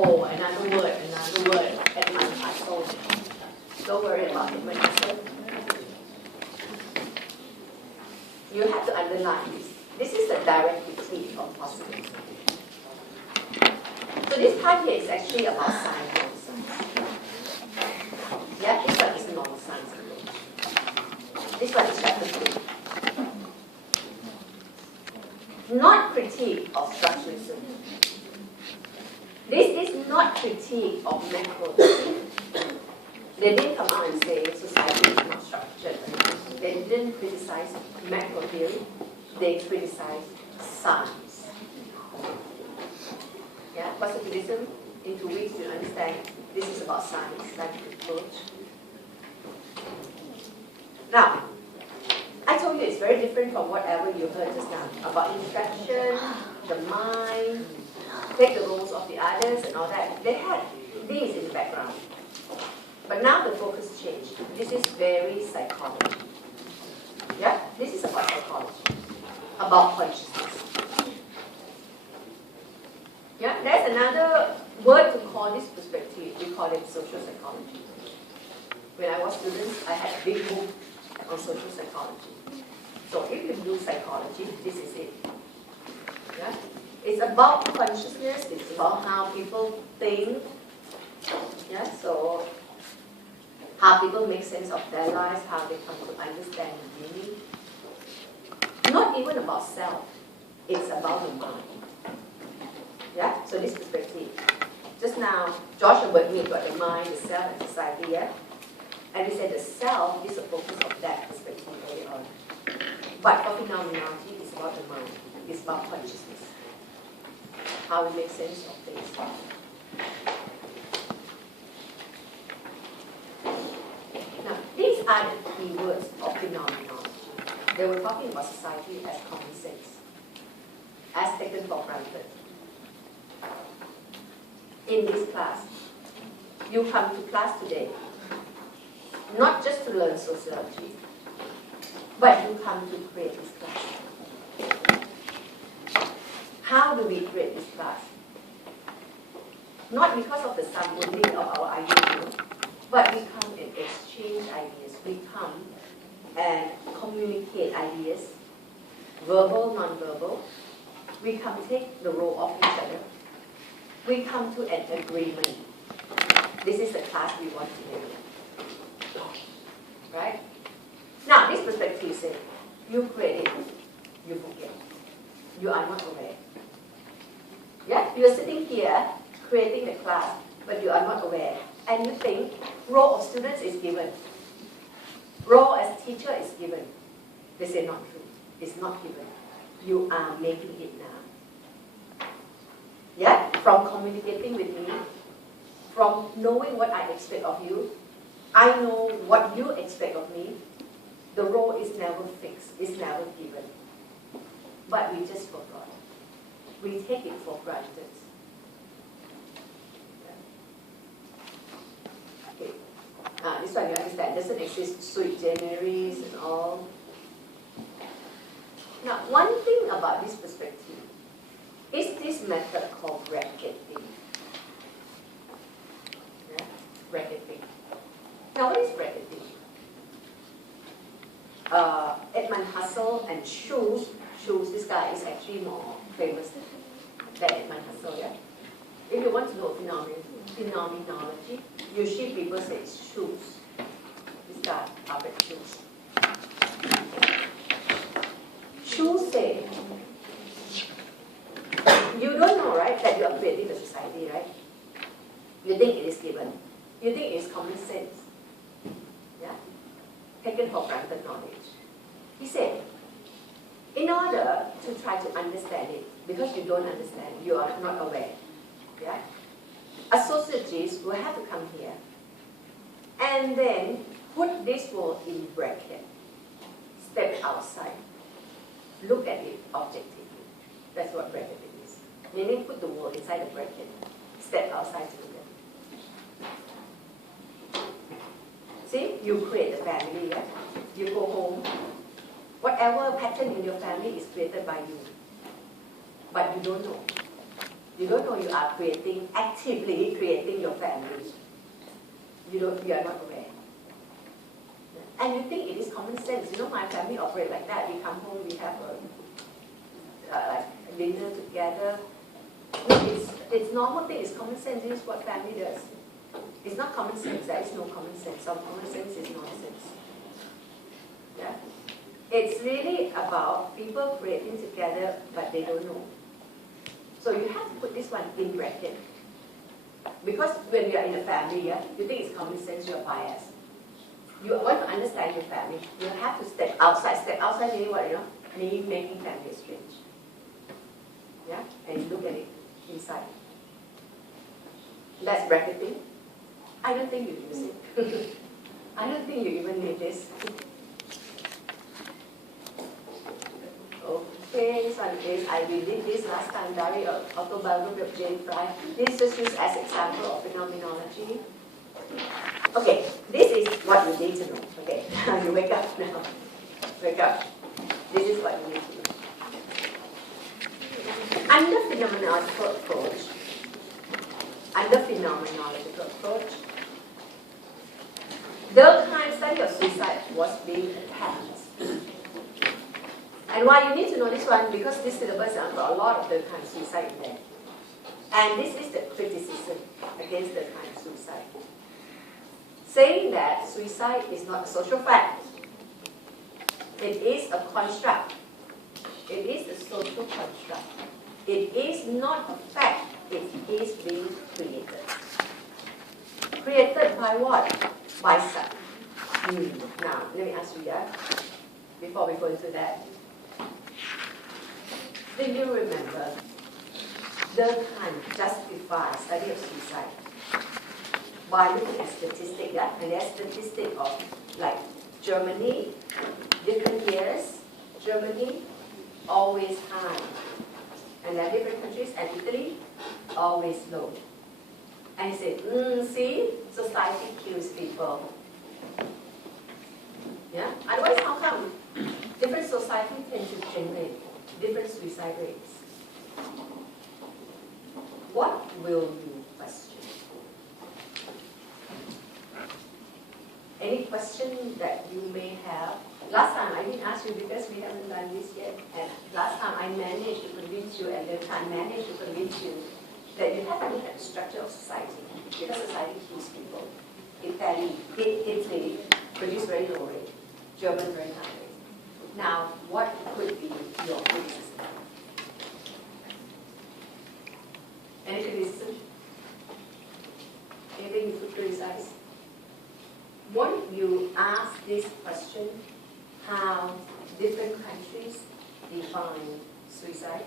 Oh, another word, Edmund Husserl. Don't worry about Edmund Husserl. You have to underline this. This is a direct critique of positivism. So this part here is actually about science. Yeah, this one is non-science approach. This one is chapter 3. Not critique of structuralism. This is not critique of macro. They didn't come out and say society is not structured. They didn't criticize macro theory. They criticized science. Yeah, positivism, in 2 weeks you understand this is about science, scientific approach. Now, I told you it's very different from whatever you heard just now about instruction, the mind, take the roles of the others and all that. They had these in the background. But now the focus changed. This is very psychology. Yeah? This is about psychology. About consciousness. Yeah? There's another word to call this perspective. We call it social psychology. When I was students, I had a big book on social psychology. So if you do psychology, this is it. Yeah? It's about consciousness. It's about how people think. Yeah? So how people make sense of their lives, how they come to understand meaning. Not even about self. It's about the mind. Yeah? So this perspective. Just now, Josh Herbert Mead got the mind, the self, and society, yeah? And he said the self is the focus of that perspective early on. But for phenomenology, it's about the mind. It's about consciousness. How we make sense of things. Now, these are the key words of phenomenology. They were talking about society as common sense, as taken for granted. In this class, you come to class today, not just to learn sociology, but you come to create this class. How do we create this class? Not because of the sounding of our ideas, but we come and exchange ideas. We come and communicate ideas, verbal, non-verbal. We come take the role of each other. We come to an agreement. This is the class we want to live in. Right? Now, this perspective says, you create it, you forget. You are not aware. Yeah? You are sitting here, creating the class, but you are not aware. And you think, role of students is given. Role as teacher is given. They say not true. It's not given. You are making it now. Yeah? From communicating with me, from knowing what I expect of you, I know what you expect of me. The role is never fixed. It's never given. But we just forgot. We take it for granted. Okay. This one you understand. Doesn't exist sui generis and all. Now, one thing about this perspective is this method called bracketing. Yeah? Bracketing. Now, what is bracketing? Edmund Husserl and Schulz, this guy is actually more famous than Edmund Husserl, yeah? If you want to know phenomenology, usually people say it's Schulz. This guy, Albert Schulz. Schulz said, you don't know, right, that you are creating the society, right? You think it is given. You think it is common sense. Yeah? Taken for granted knowledge. He said, in order to try to understand it, because you don't understand, you are not aware, yeah? A sociologist will have to come here and then put this word in bracket, step outside, look at it objectively. That's what bracketing is. Meaning put the word inside the bracket, step outside to look at it. See, you create a family, yeah? You go home. Whatever pattern in your family is created by you. But you don't know. You don't know you are actively creating your family. You are not aware. And you think it is common sense. You know, my family operate like that. We come home, we have a dinner together. No, it's normal thing. It's common sense. This is what family does. It's not common sense. There is no common sense. Some common sense is nonsense. Yeah? It's really about people creating together, but they don't know. So you have to put this one in bracket. Because when you are in a family, yeah, you think it's common sense, you are biased. You want to understand your family, you have to step outside. Step outside meaning what, you know? Meaning making family strange. Yeah? And you look at it inside. That's bracketing. I don't think you use it. I don't think you even need this. Okay, this one is, I did this last time, Diary Autobiography of Jane Fry. This is just used as example of phenomenology. Okay, this is what you need to know. Okay, you wake up now. Wake up. This is what you need to know. Under phenomenological approach, Durkheim's study of suicide was being attacked. And why you need to know this one, because this syllabus has got a lot of Durkheim suicide in there. And this is the criticism against Durkheim suicide. Saying that suicide is not a social fact. It is a construct. It is a social construct. It is not a fact. It is being created. Created by what? By such. Now, let me ask you that, before we go into that. Do you remember Durkheim justified study of suicide by looking at statistics, yeah? And there's statistics of like Germany, different years, Germany always high. And then different countries, and Italy always low. And he said, see, society kills people. Yeah? Otherwise, how come different society tend to generate different suicide rates? What will you question? Any question that you may have? Last time I didn't ask you because we haven't done this yet. And last time I managed to convince you, and then I managed to convince you that you have to look at the structure of society. Because society kills people. Italy produced very low rate. German very high rate. Now, what could be your criticism? Any criticism? Anything you could criticize? Won't you ask this question, how different countries define suicide?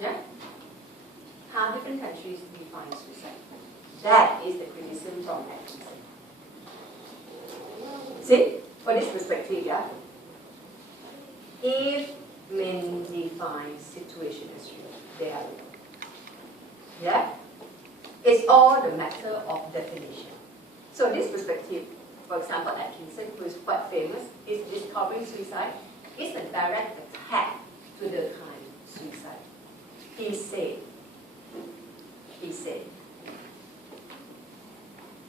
Yeah? How different countries define suicide? That is the criticism from Atkinson. See? For this perspective, yeah? If men define situation as real, they are real. Yeah? It's all the matter of definition. So this perspective, for example, Atkinson, who is quite famous, is discovering suicide, is a direct attack to the kind of suicide. He said,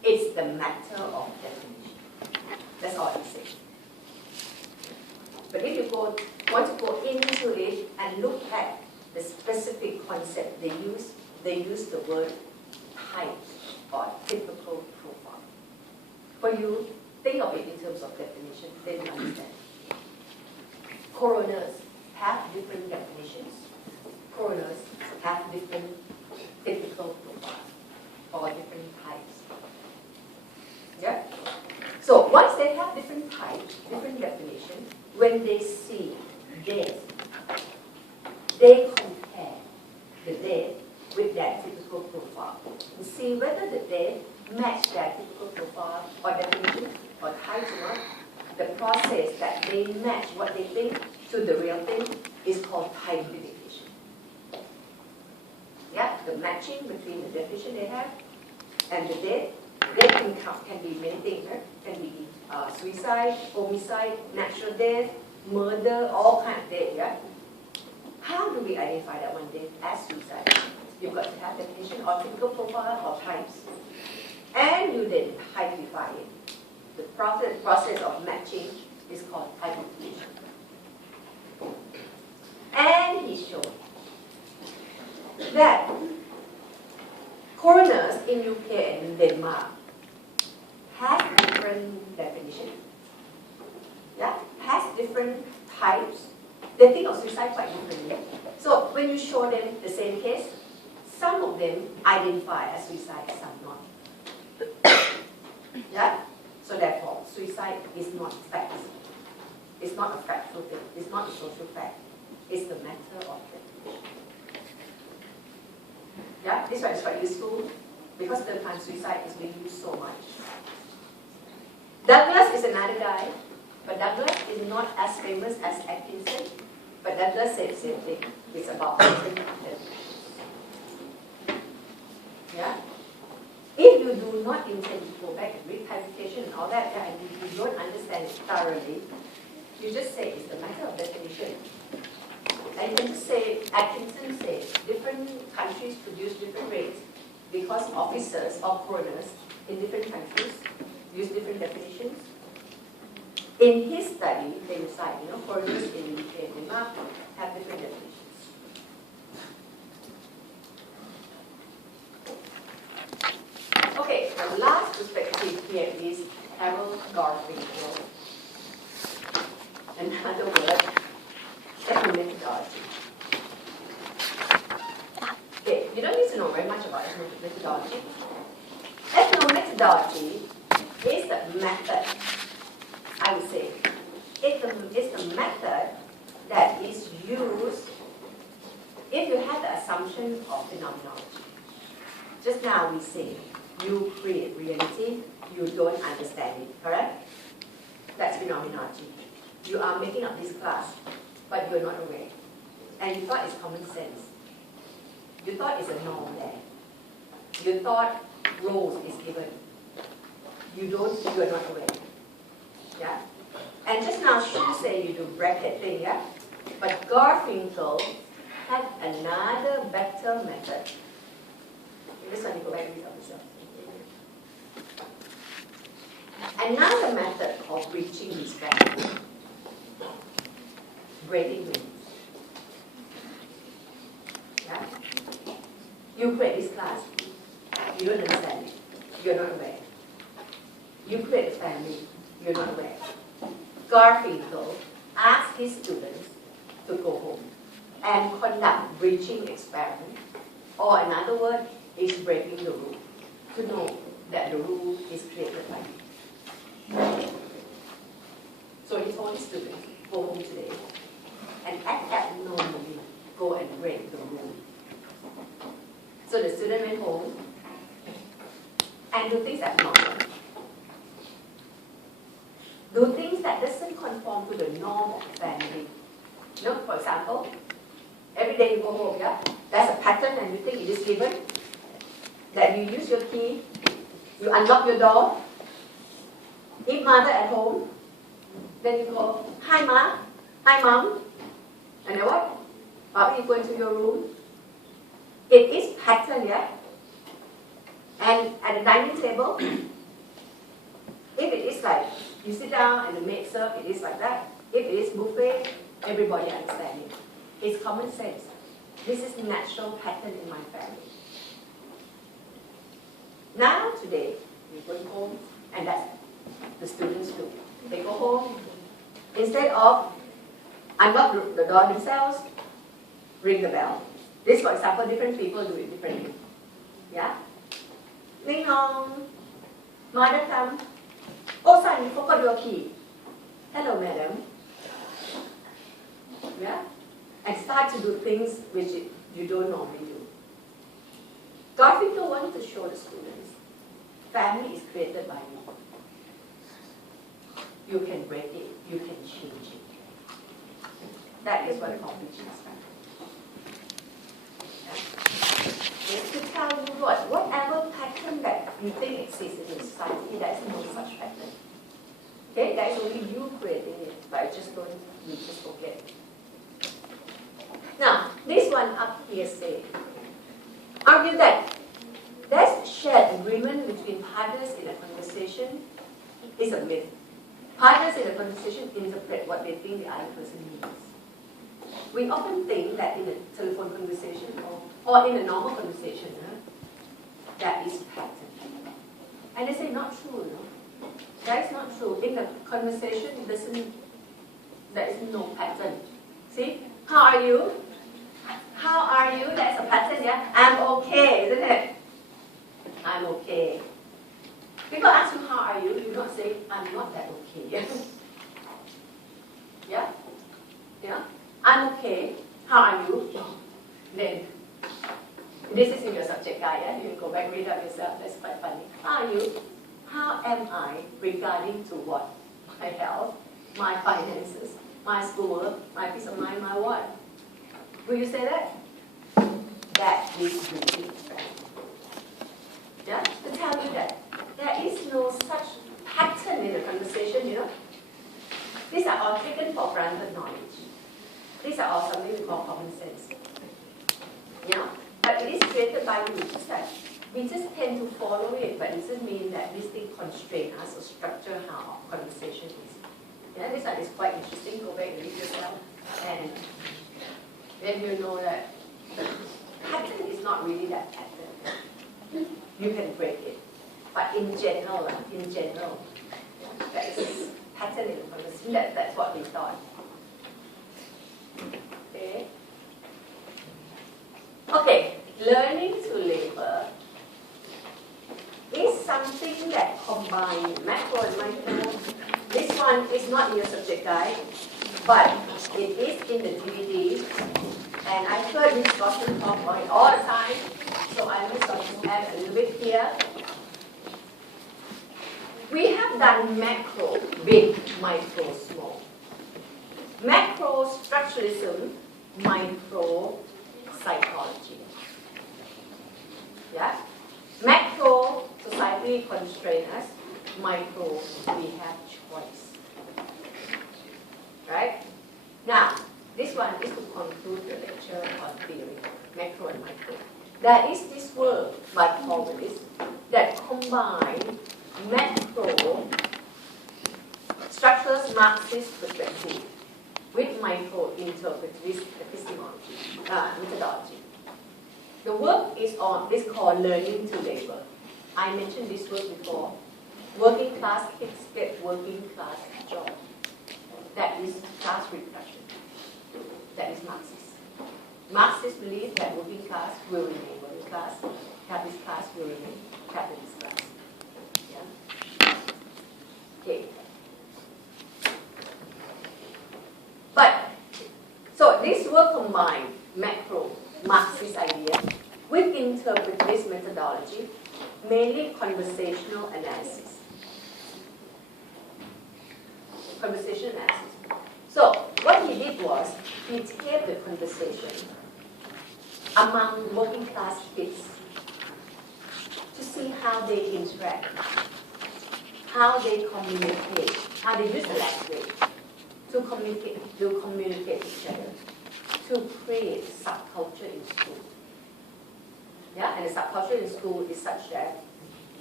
it's the matter of definition. That's all he said. But if you want to go into it and look at the specific concept they use the word type or typical profile. For you, think of it in terms of definition, then you understand. Coroners have different definitions. Coroners have different typical profiles or different types. Yeah? So once they have different types, different definitions, when they see death, they compare the death with that typical profile and see whether the death match that typical profile or definition or type or not. The process that they match what they think to the real thing is called typification. Yeah, the matching between the definition they have and the death. Death can be many things, right? Can be suicide, homicide, natural death, murder, all kinds of death, yeah? How do to be identified at one day as suicide. You've got to have definition or typical profile or types. And you then typify it. The process of matching is called typification. And he showed that coroners in UK and Denmark have different definitions. Yeah, has different types. They think of suicide quite differently. So when you show them the same case, some of them identify as suicide, some not. Yeah? So therefore, suicide is not fact. It's not a factual thing. It's not a social fact. It's the matter of definition. Yeah? This one is quite useful because the term suicide is being used so much. Douglas is another guy, but Douglas is not as famous as Atkinson, but Douglas said the same thing. It's about definitions. Yeah? If you do not intend to go back and read typification and all that, yeah, and you don't understand it thoroughly, you just say it's a matter of definition. And you can just say, Atkinson said, different countries produce different rates because officers or coroners in different countries use different definitions. In his study, they decide, coroners in the UK and Denmark have different definitions. Okay, the last perspective here is Harold Garfinkel. Another word, ethnomethodology. Okay, you don't need to know very much about ethnomethodology. Ethnomethodology is the method, I would say, it's the method that is used if you have the assumption of phenomenology. Just now we say, you create reality, you don't understand it, correct? That's phenomenology. You are making up this class, but you're not aware. And you thought it's common sense. You thought it's a norm there. You thought roles is given. You are not aware. Yeah? And just now Shu say you do bracket thing, yeah? But Garfinkel had another better method. This one you go back and read up yourself. Another method called breaching respect. Breaking rules. Yeah? You create this class. You don't understand it. You're not aware. You create a family. You're not aware. Garfinkel asked his students to go home and conduct breaching experiment, or another word is breaking the rule, to know that the rule is created by you. So he told his students, go home today and act abnormally, go and break the rule. So the student went home and do things abnormal. Do things that doesn't conform to the norm of family. For example, every day you go home, yeah? There's a pattern and you think it is given. That you use your key, you unlock your door, if mother at home, then you go, hi ma, hi mom, and then what? Bobby, you go into your room. It is pattern, yeah? And at the dining table, if it is like, you sit down and the maid serve, it is like that. If it is buffet, everybody understands it. It's common sense. This is the natural pattern in my family. Now, today, we go home, and that's the students do. They go home, instead of unlock the door themselves, ring the bell. This, for example, different people do it differently. Yeah? Ding dong, mother come. Oh, son, you forgot your key. Hello, madam. Yeah? And start to do things which you don't normally do. Garfinkel wanted to show the students, family is created by you. You can break it, you can change it. That is what completion is. It's to tell you whatever pattern that you think exists in the society, there is no such pattern. Okay, that is only you creating it, but you just forget. Now, this This one up here says, argue that there's shared agreement between partners in a conversation is a myth. Partners in a conversation interpret what they think the other person means. We often think that in a telephone conversation or in a normal conversation, that is pattern. And they say not true, no? That is not true. In the conversation, there is no pattern. See? How are you? How are you? That's a pattern, yeah? I'm okay, isn't it? I'm okay. People ask you, how are you? You don't say, I'm not that okay. Yeah? Yeah? I'm okay. How are you? Then, this is in your subject guide, yeah? You go back, read up yourself. That's quite funny. How are you? How am I regarding to what? My health, my finances, my schoolwork, my peace of mind, my what? Will you say that? That is really friend. Yeah? To tell you that there is no such pattern in the conversation, you know. These are all taken for granted knowledge. These are all something we call common sense. You know? But it is created by you. Just that we just tend to follow it, but it doesn't mean that this thing constrains us or structure how our conversation is. Yeah, this one is quite interesting. Go back and read yourself. And then you know that the pattern is not really that pattern. You can break it. But in general, that is pattern in the conversation. That's what we thought. Okay. Okay, learning to label is something that combines macro and micro. This one is not in your subject guide, but it is in the DVD. And I heard Ms. Goshen talk about it all the time, so I will just add a little bit here. We have done macro, big, micro, small. Macro structuralism, micro psychology. Yeah? Macro society constrain us, micro we have choice. Right? Now, this one is to conclude the lecture on theory, macro and micro. There is this work by Paul Willis that combine macro structures Marxist perspective with micro interpretivist epistemology, methodology. The work is called Learning to Labor. I mentioned this work before. Working class kids get working class job. That is class reproduction. That is Marxist. Marxists believe that working class will remain working class, capitalist class will remain capitalist class. Yeah? Okay. But, so this will combine macro Marxist idea with interpretivist methodology, mainly conversational analysis. Conversation analysis. So, what he did was, he taped the conversation among working class kids to see how they interact, how they communicate, how they use the language to communicate each other, to create subculture in school. Yeah, and the subculture in school is such that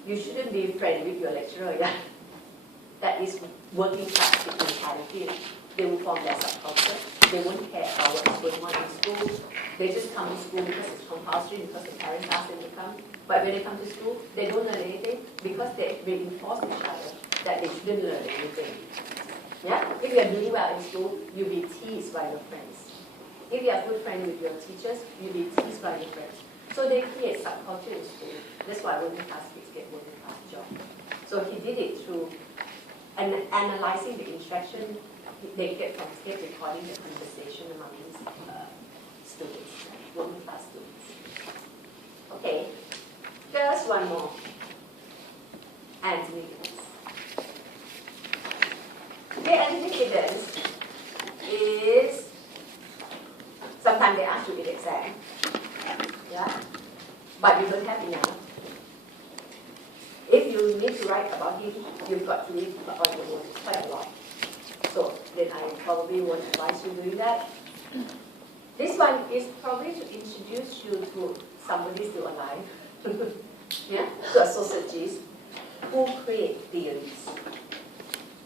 you shouldn't be friendly with your lecturer, yeah? That is working class mentality. They will form their subculture. They won't care about what is going on in school. They just come to school because it's compulsory, because the parents ask them to come. But when they come to school, they don't learn anything because they reinforce each other that they shouldn't learn anything. Yeah? If you're doing well in school, you'll be teased by your friends. If you are good friends with your teachers, you'll be teased by your friends. So they create subculture in school. That's why working class kids get working class jobs. So he did it through analyzing the interaction they get from tape recording the conversation among these students, working class students. Okay, just one more. Anthony Giddens. Okay, Anthony Giddens is, sometimes they ask you in exam, yeah, but you don't have enough. If you need to write about him, you've got to read on your own quite a lot. So then I probably won't advise you doing that. This one is probably to introduce you to somebody still alive, yeah, to a sociologist who create theories.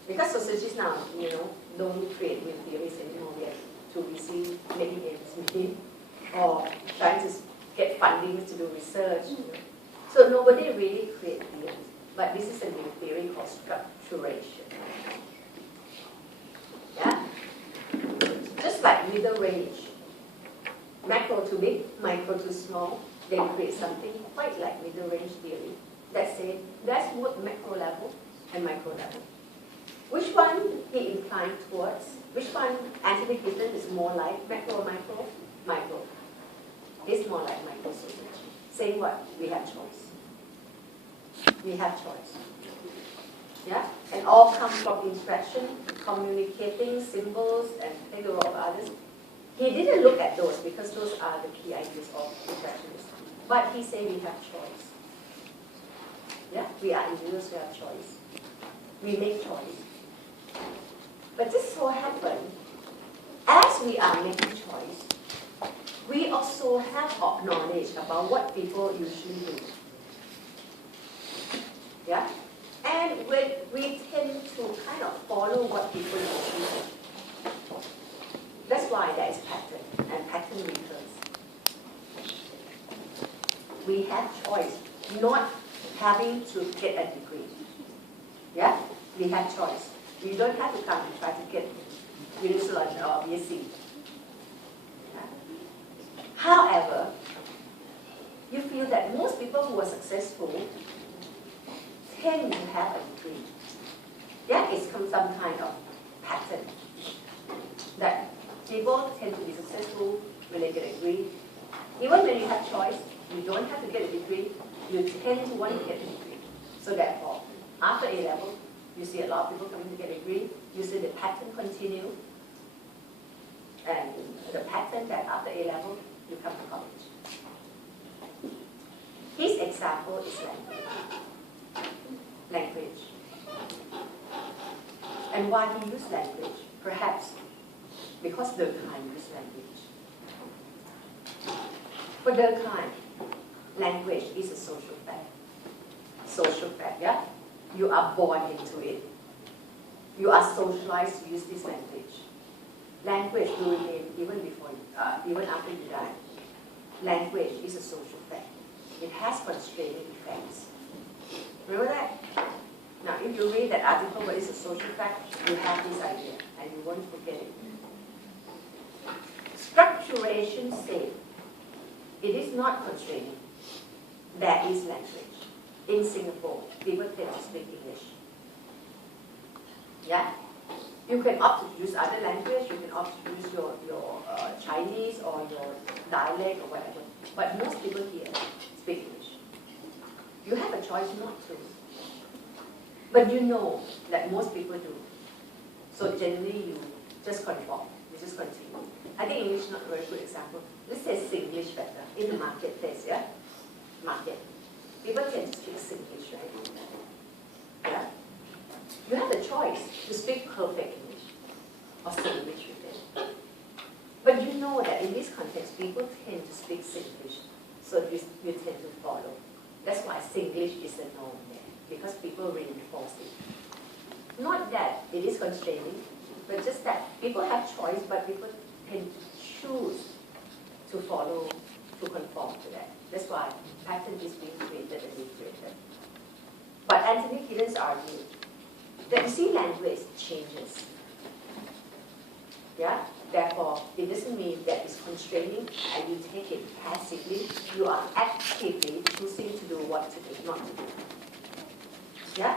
Because sociologists now, don't create new theories anymore. We are too busy making ends meet or trying to get funding to do research. So nobody really creates theories. But this is a new theory called structuration. Yeah? Just like middle range. Macro too big, micro too small, then create something quite like middle range theory. That's it. That's both macro level and micro level. Which one he inclined towards? Which one Anthony Giddens is more like? Macro, micro? Micro. He's more like micro sociology. Saying what? We have choice. We have choice. Yeah? And all come from interaction, communicating, symbols, and take a lot of others. He didn't look at those because those are the key ideas of interactionism. But he said we have choice. Yeah? We are individuals who have choice. We make choice. But this so happened, as we are making choice, we also have knowledge about what people usually do. Yeah? And we tend to kind of follow what people usually do. That's why there is pattern, and pattern recurs. We have choice, not having to get a degree. Yeah? We have choice. You don't have to come and try to get University or BSc. Yeah? However, you feel that most people who are successful tend to have a degree. Yeah, it's some kind of pattern that people tend to be successful when they get a degree. Even when you have choice, you don't have to get a degree, you tend to want to get a degree. So therefore, after A level, you see a lot of people coming to get a degree, you see the pattern continue, and the pattern that after A level, you come to college. His example is language. And why he used language? Perhaps because Durkheim used language. For Durkheim, language is a social fact. Social fact, yeah? You are born into it. You are socialized to use this language. Language will remain even before, even after you die. Language is a social fact. It has constraining effects. Remember that? Now, if you read that article, what is a social fact, you have this idea, and you won't forget it. Structuration said, it is not constraining. There is language. In Singapore, people tend to speak English. Yeah? You can opt to use other language, you can opt to use your Chinese or your dialect or whatever. But most people here speak English. You have a choice not to. But you know that most people do. So generally you just conform, you just continue. I think English is not a very good example. Let's say Singlish better in the marketplace, yeah? Market. People tend to speak Singlish, right? Yeah? You have the choice to speak perfect English or Singlish with it. But you know that in this context, people tend to speak Singlish, so you tend to follow. That's why Singlish is the norm there, because people reinforce it. Not that it is constraining, but just that people have choice, but people tend to choose to follow, to conform to that. That's why pattern is being created and recreated. But Anthony Giddens argued that you see language changes. Yeah? Therefore, it doesn't mean that it's constraining and you take it passively. You are actively choosing to do what to do, not to do. Yeah?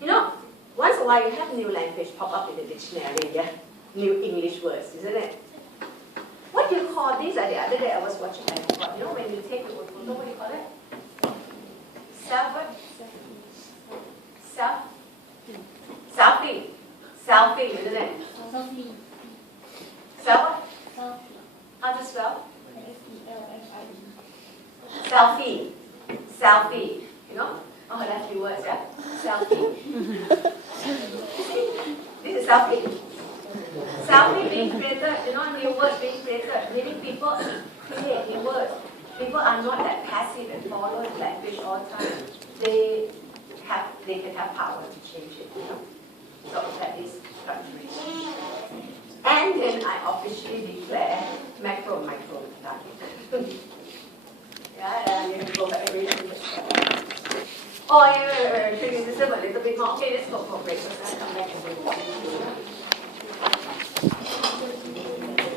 You know, once in a while you have new language pop up in the dictionary, yeah? New English words, isn't it? What do you call these? The other day I was watching, I forgot. You know, when you take the photo, what do you call it? Selfie. Selfie, isn't it? Selfie. Self? How to spell? Selfie. Selfie. You know? Oh, that's few words, yeah? Selfie. This is selfie. Selfie being created, new words being created, meaning people create new words. People are not that passive and follow language all the time. They can have power to change it, So that is structuring. And then I officially declare macro, micro target. Yeah, you can go back and read it. Oh, yeah, criticism a little bit more. Okay, let's go for break. Let's come back and